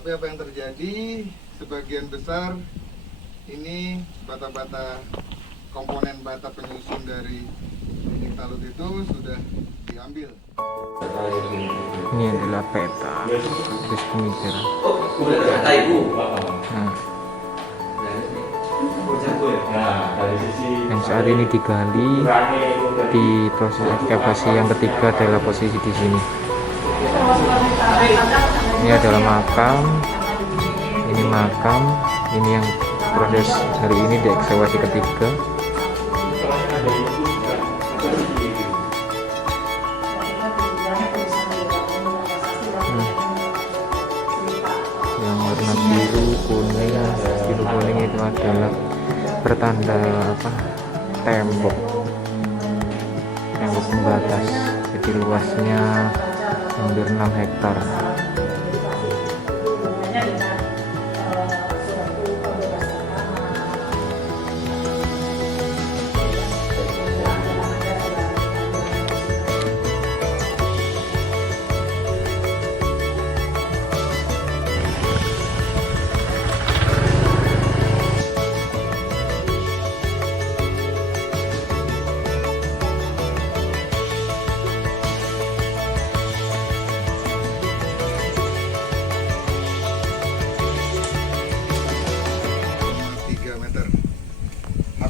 Tapi apa yang terjadi, sebagian besar ini bata-bata, komponen bata penyusun dari dinding talut itu sudah diambil. Ini adalah peta terus pemikiran. Yang saat ini digali di proses ekskavasi yang ketiga adalah posisi di sini. Ini adalah makam, ini makam, ini yang proses hari ini di ekskavasi ketiga. Yang warna biru kuning itu adalah pertanda tembok pembatas, jadi luasnya hampir 6 hektar.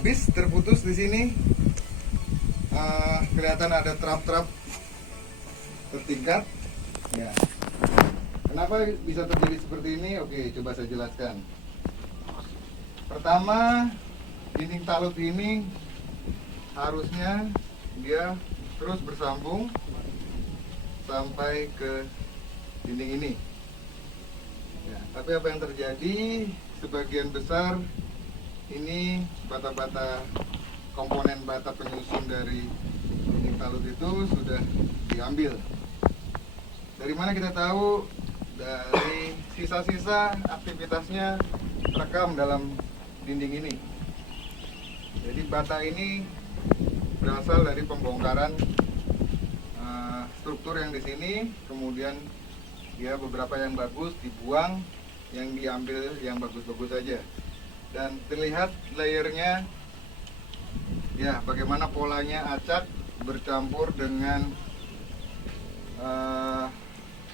Habis terputus di sini, kelihatan ada trap-trap tertingkat. Ya. Kenapa bisa terjadi seperti ini? Oke, coba saya jelaskan. Pertama, dinding talut ini harusnya dia terus bersambung sampai ke dinding ini. Ya, tapi apa yang terjadi? Sebagian besar ini bata-bata, komponen bata penyusun dari dinding talut itu sudah diambil. Dari mana kita tahu? Dari sisa-sisa aktivitasnya terekam dalam dinding ini. Jadi bata ini berasal dari pembongkaran struktur yang di sini, kemudian ya beberapa yang bagus dibuang, yang diambil yang bagus-bagus saja. Dan terlihat layernya, ya bagaimana polanya acak bercampur dengan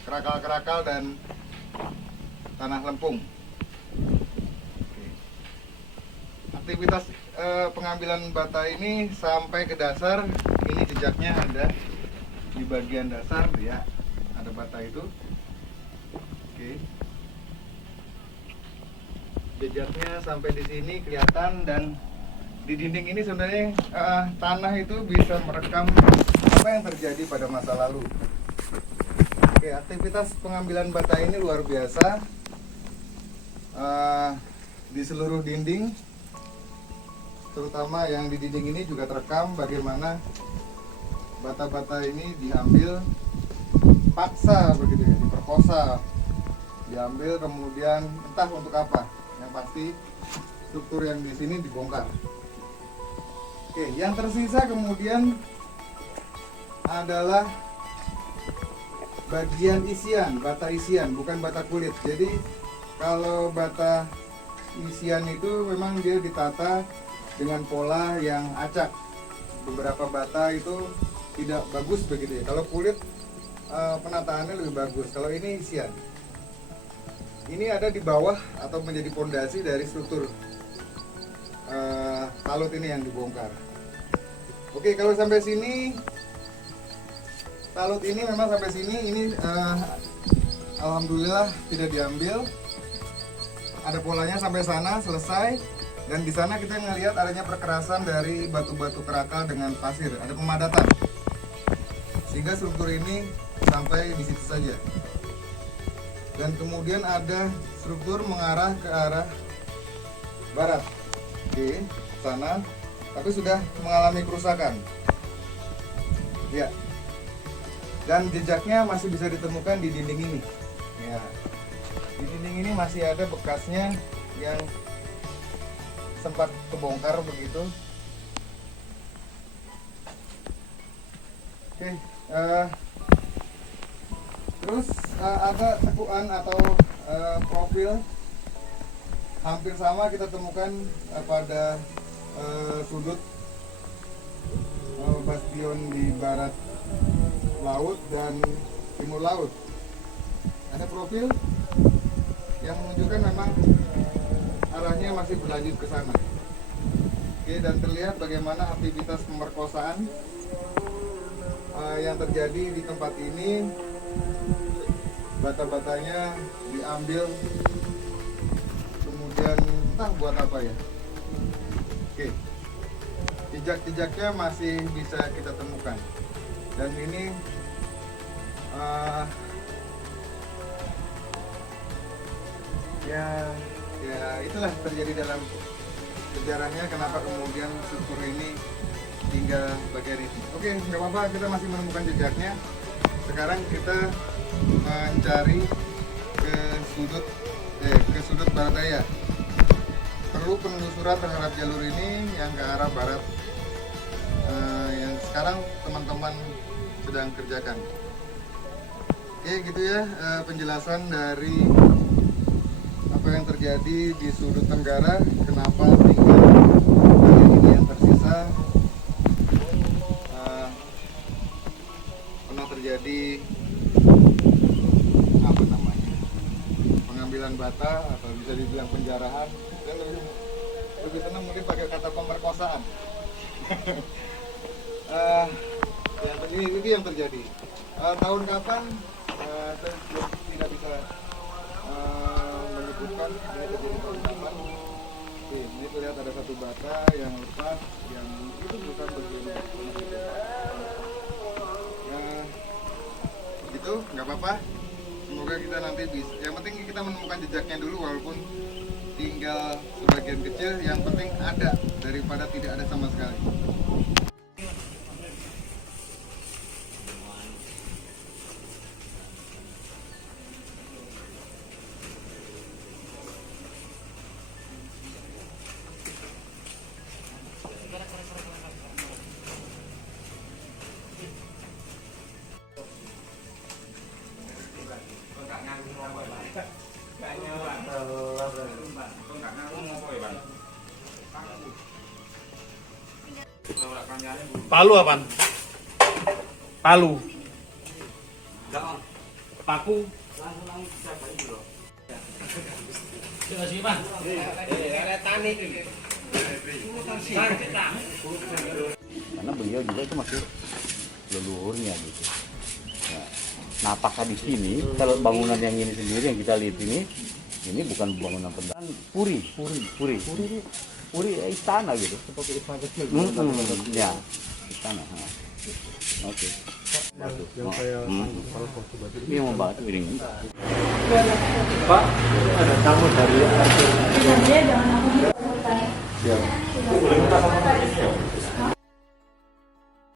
kerakal-kerakal dan tanah lempung. Aktivitas pengambilan bata ini sampai ke dasar, ini jejaknya ada di bagian dasar, ya ada bata itu. Oke. Jejaknya sampai di sini kelihatan, dan di dinding ini sebenarnya tanah itu bisa merekam apa yang terjadi pada masa lalu. Oke, aktivitas pengambilan bata ini luar biasa di seluruh dinding, terutama yang di dinding ini juga terekam bagaimana bata-bata ini diambil paksa begitu ya, diperkosa, diambil kemudian entah untuk apa. Yang pasti struktur yang di sini dibongkar. Oke, yang tersisa kemudian adalah bagian isian, bata isian, bukan bata kulit. Jadi kalau bata isian itu memang dia ditata dengan pola yang acak. Beberapa bata itu tidak bagus begitu ya. Kalau kulit penataannya lebih bagus. Kalau ini isian. Ini ada di bawah atau menjadi pondasi dari struktur talut ini yang dibongkar. Oke, kalau sampai sini, talut ini memang sampai sini, ini alhamdulillah tidak diambil. Ada polanya sampai sana, selesai. Dan di sana kita ngelihat adanya perkerasan dari batu-batu kerakal dengan pasir, ada pemadatan. Sehingga struktur ini sampai di situ saja. Dan kemudian ada struktur mengarah ke arah barat, oke, sana, tapi sudah mengalami kerusakan, ya. Dan jejaknya masih bisa ditemukan di dinding ini, ya. Di dinding ini masih ada bekasnya yang sempat kebongkar begitu. Oke, terus ada tekuan atau profil hampir sama kita temukan pada sudut bastion di barat laut dan timur laut. Ada profil yang menunjukkan memang arahnya masih berlanjut ke sana. Oke, dan terlihat bagaimana aktivitas pemerkosaan yang terjadi di tempat ini. Bata-batanya diambil, kemudian entah buat apa ya. Oke, jejak-jejaknya masih bisa kita temukan, dan ini ya itulah terjadi dalam sejarahnya kenapa kemudian struktur ini hingga bagian ini. Oke, nggak apa-apa, kita masih menemukan jejaknya. Sekarang kita mencari ke sudut barat daya. Perlu penelusuran terhadap jalur ini yang ke arah barat, yang sekarang teman-teman sedang kerjakan. Oke, gitu ya penjelasan dari apa yang terjadi di sudut tenggara, kenapa tinggal ini yang tersisa. Pernah terjadi apa namanya, pengambilan bata atau bisa dibilang penjarahan, dan lebih senang mungkin pakai kata pemerkosaan. Yang penting itu yang terjadi. Tahun kapan saya belum tidak bisa menyebutkan ini terjadi tahun kapan. Ini terlihat ada satu bata yang lepas, yang itu bukan bagian dari gitu, nggak apa-apa. Semoga kita nanti bisa. Yang penting kita menemukan jejaknya dulu, walaupun tinggal sebagian kecil. Yang penting ada daripada tidak ada sama sekali. Palu apaan? Palu. Paku. Karena beliau juga itu masih leluhurnya gitu. Nah, apakah di sini kalau bangunan yang ini sendiri yang kita lihat ini bukan bangunan pendataan puri istana gitu. Seperti istana kecil. Ya, istana. Oke. Yang saya Ini mau batu ini. Pak, ada tamu dari RT. Iya, jangan aku. Ya.